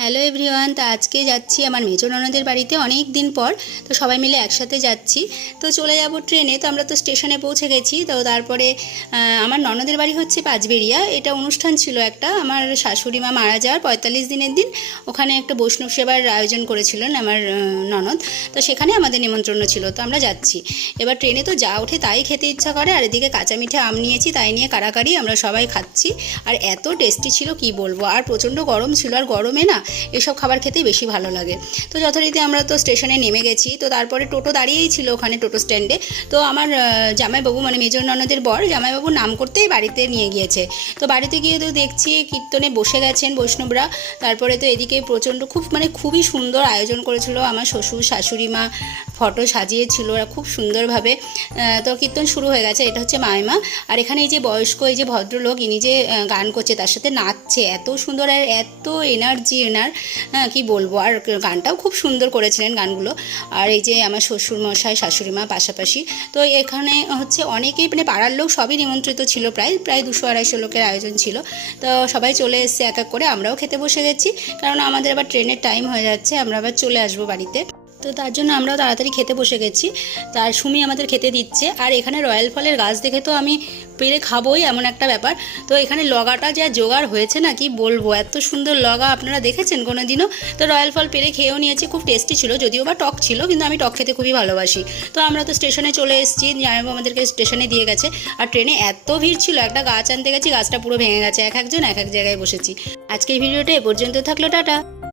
Hello everyone. তো আজকে যাচ্ছি আমার মেজো ননদের বাড়িতে অনেক দিন পর। তো সবাই মিলে একসাথে যাচ্ছি। তো চলে যাব ট্রেনে। তো আমরা তো স্টেশনে পৌঁছে গেছি। তো তারপরে আমার ননদের বাড়ি হচ্ছে পাঁচবেড়িয়া। এটা অনুষ্ঠান ছিল একটা, আমার শাশুড়ি মা মারা যাওয়ার 45 দিনের দিন ওখানে একটা বৈষ্ণব সেবার আয়োজন করেছিলেন আমার ননদ। তো সেখানে আমাদের নিমন্ত্রণ ছিল। তো আমরা যাচ্ছি। এবার ট্রেনে তো যা ওঠে তাই খেতে ইচ্ছা করে, আর এদিকে কাঁচা মিঠে আম নিয়েছি, তাই নিয়ে কাড়াকাড়ি আমরা সবাই খাচ্ছি। আর এত টেস্টি ছিল কি বলবো। আর প্রচণ্ড গরম ছিল, আর গরমে না এসব খাবার খেতেই বেশি ভালো লাগে। তো যথারীতি আমরা তো স্টেশনে নেমে গেছি। তো তারপরে টোটো দাঁড়িয়েই ছিল ওখানে টোটো স্ট্যান্ডে। তো আমার জামাইবাবু মানে মেজর ননদের বর জামাইবাবু নাম করতেই বাড়িতে নিয়ে গিয়েছে। তো বাড়িতে গিয়ে তো দেখছি কীর্তনে বসে গেছেন বৈষ্ণবরা। তারপরে তো এদিকে প্রচণ্ড খুবই সুন্দর আয়োজন করেছিল আমার শ্বশুর শাশুড়ি মা, ফটো সাজিয়েছিল ওরা খুব সুন্দরভাবে। তো কীর্তন শুরু হয়ে গেছে। এটা হচ্ছে মাইমা। আর এখানে এই যে বয়স্ক এই যে ভদ্রলোক, ইনি যে গান করছে তার সাথে নাচছে, এত সুন্দর আর এত এনার্জি এনার, কি বলবো। আর গানটাও খুব সুন্দর করেছিলেন গানগুলো। আর এই যে আমার শ্বশুর মশাই শাশুড়ি মা পাশাপাশি। তো এখানে হচ্ছে অনেকেই মানে পাড়ার লোক সবই নিমন্ত্রিত ছিল, প্রায় 200-250 লোকের আয়োজন ছিল। তো সবাই চলে এসছে এক এক করে, আমরাও খেতে বসে গেছি, কারণ আমাদের আবার ট্রেনের টাইম হয়ে যাচ্ছে, আমরা আবার চলে আসবো বাড়িতে। তো তার জন্য আমরাও তাড়াতাড়ি খেতে বসে গেছি। তার সুমি আমাদের খেতে দিচ্ছে। আর এখানে রয়্যাল ফলের গাছ দেখে তো আমি পেরে খাবোই এমন একটা ব্যাপার। তো এখানে লগাটা যা জোগাড় হয়েছে না কি বলবো, এত সুন্দর লগা আপনারা দেখেছেন কোনো দিনও? তো রয়্যাল ফল পেরে খেয়েও নিয়েছি, খুব টেস্টি ছিল, যদিও বা টক ছিল, কিন্তু আমি টক খেতে খুবই ভালোবাসি। তো আমরা তো স্টেশনে চলে এসেছি, জামাইবাবু আমাদেরকে স্টেশনে দিয়ে গেছে। আর ট্রেনে এত ভিড় ছিল, একটা গাছ আনতে গেছি, গাছটা পুরো ভেঙে গেছে, এক একজন এক এক জায়গায় বসেছি। আজকের ভিডিওটা এ পর্যন্ত থাকলো, টাটা।